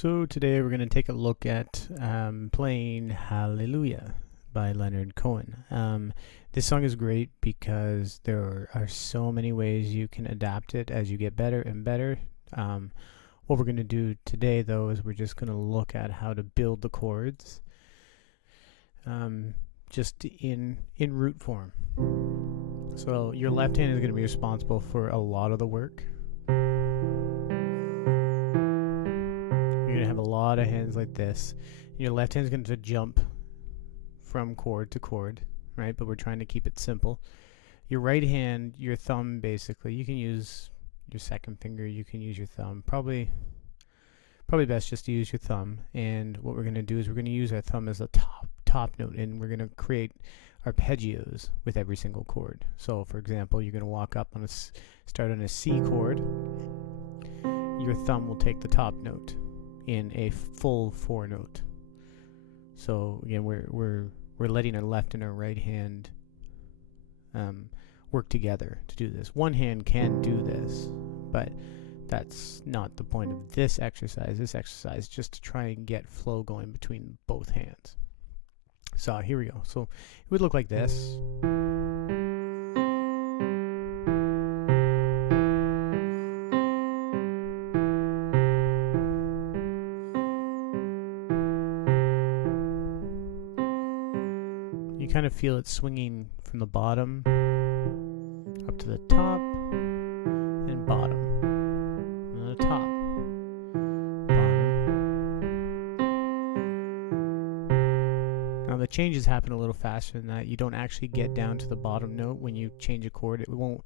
So today we're going to take a look at playing Hallelujah by Leonard Cohen. This song is great because there are so many ways you can adapt it as you get better and better. What we're going to do today, though, is we're just going to look at how to build the chords just in root form. So your left hand is going to be responsible for a lot of the work. You're going to have a lot of hands like this. Your left hand is going to jump from chord to chord, right? But we're trying to keep it simple. Your right hand, your thumb, basically, you can use your second finger, you can use your thumb. Probably best just to use your thumb. And what we're going to do is we're going to use our thumb as a top note, and we're going to create arpeggios with every single chord. So, for example, you're going to walk up on start on a C chord. Your thumb will take the top note in a full 4 note. So again, we're letting our left and our right hand work together to do this. One hand can do this, but that's not the point of this exercise. This exercise is just to try and get flow going between both hands. So here we go. So it would look like this. You kind of feel it swinging from the bottom up to the top and bottom, and the top, bottom. Now the changes happen a little faster than that. You don't actually get down to the bottom note when you change a chord. It won't.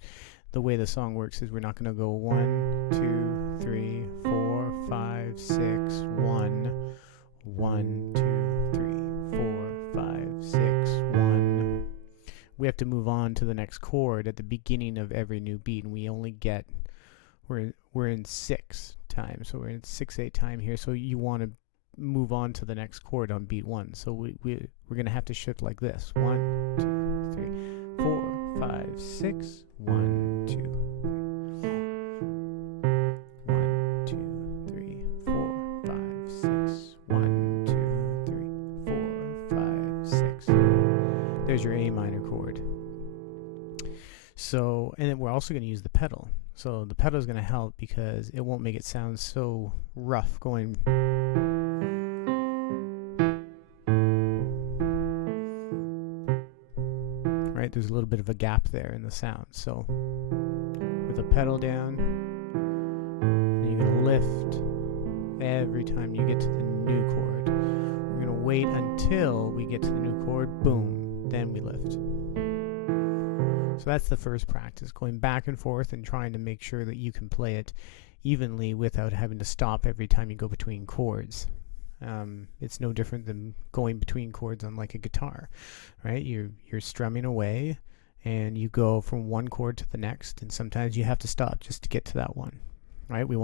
The way the song works is we're not going to go 1, 2, 3, 4, 5, 6, 1, 1, 2, 3, 4, 5, 6, 1. We have to move on to the next chord at the beginning of every new beat, and we only get we're in 6 time, so we're in 6/8 time here. So you want to move on to the next chord on beat 1. So we're going to have to shift like this: 1, 2, 3, 4, 5, 6, 1, 2, 1, 2, 3, 4, 5, 6, 1, 2, 3, 4, 5, 6. There's your A minor chord. So, and then we're also going to use the pedal. So the pedal is going to help because it won't make it sound so rough going. Right, there's a little bit of a gap there in the sound. So with the pedal down, you're going to lift every time you get to the new chord. We're going to wait until we get to the new chord, boom, then we lift. So that's the first practice, going back and forth and trying to make sure that you can play it evenly without having to stop every time you go between chords. It's no different than going between chords on like a guitar, right? You're strumming away and you go from one chord to the next, and sometimes you have to stop just to get to that one, right? We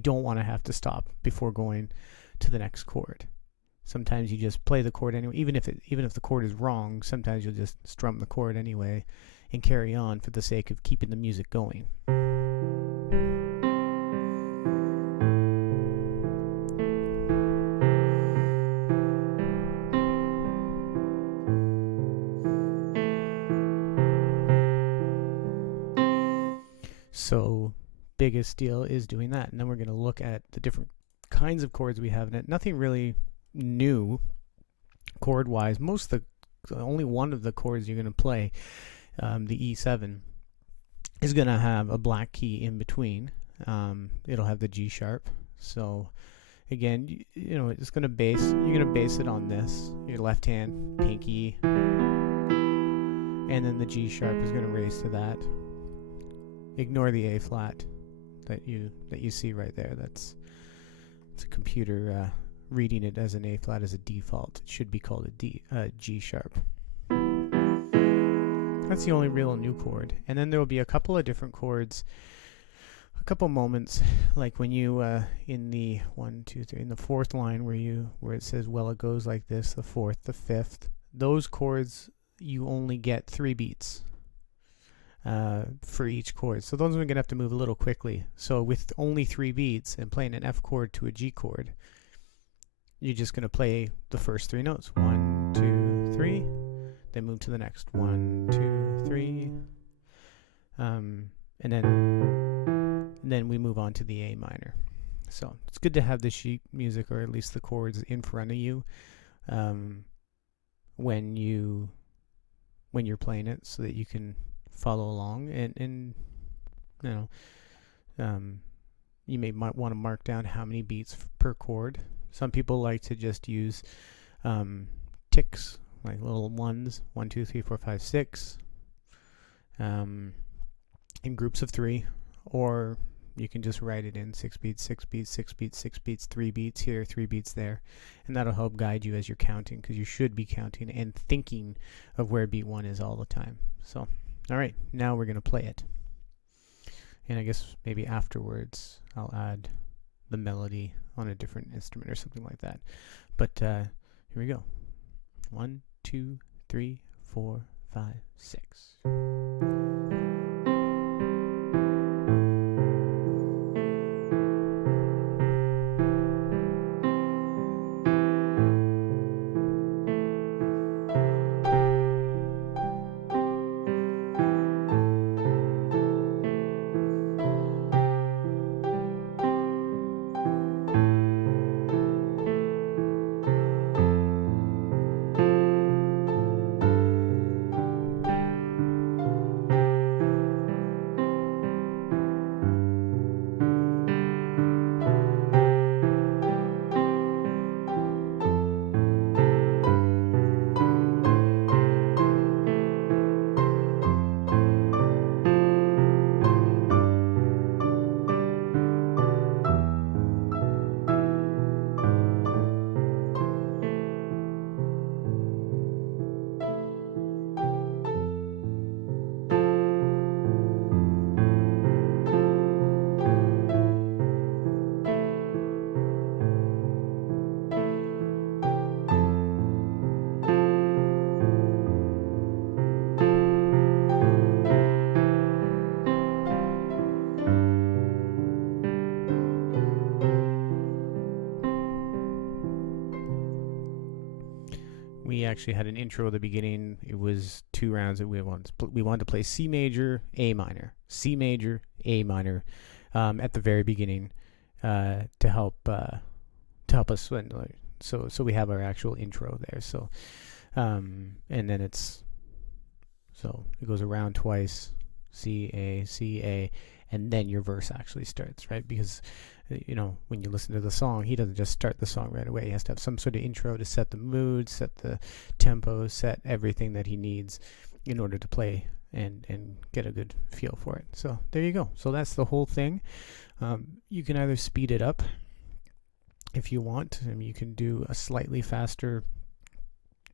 don't want to have to stop before going to the next chord. Sometimes you just play the chord anyway, even if the chord is wrong. Sometimes you'll just strum the chord anyway and carry on for the sake of keeping the music going. So biggest deal is doing that, and then we're going to look at the different kinds of chords we have in it. Nothing really new chord wise. Only one of the chords you're going to play, the E7, is going to have a black key in between. It'll have the G sharp. So again, it's going to you're going to base it on this, your left hand, pinky, and then the G sharp is going to raise to that. Ignore the A flat that you see right there. It's a computer reading it as an A flat as a default. It should be called a G sharp. That's the only real new chord. And then there will be a couple of different chords, a couple moments, like when you in the 1, 2, 3, in the 4th line where it says, well, it goes like this, the 4th, the 5th. Those chords you only get 3 beats for each chord. So those are going to have to move a little quickly. So with only 3 beats and playing an F chord to a G chord, you're just going to play the first three notes. 1, 2, 3. Then move to the next. 1, 2, 3. And then we move on to the A minor. So it's good to have the sheet music, or at least the chords, in front of you when you're playing it, so that you can follow along. And you know, you might want to mark down how many beats per chord. Some people like to just use ticks, like little ones, 1, 2, 3, 4, 5, 6, in groups of 3, or you can just write it in 6 beats, 6 beats, 6 beats, 6 beats, 3 beats here, 3 beats there, and that'll help guide you as you're counting, because you should be counting and thinking of where beat 1 is all the time. So, all right, now we're going to play it. And I guess maybe afterwards I'll add the melody on a different instrument or something like that. But here we go. 1, 2, 3, 4, 5, 6. We actually had an intro at the beginning. It was 2 rounds that we wanted to play C major, A minor, C major, A minor, at the very beginning, to help us. So we have our actual intro there. So, and then it goes around twice, C A, and then your verse actually starts, right? Because when you listen to the song, he doesn't just start the song right away. He has to have some sort of intro to set the mood, set the tempo, set everything that he needs in order to play and get a good feel for it. So there you go. So that's the whole thing. You can either speed it up if you want. I mean, you can do a slightly faster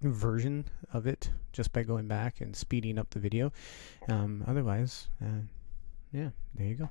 version of it just by going back and speeding up the video. Otherwise, yeah, there you go.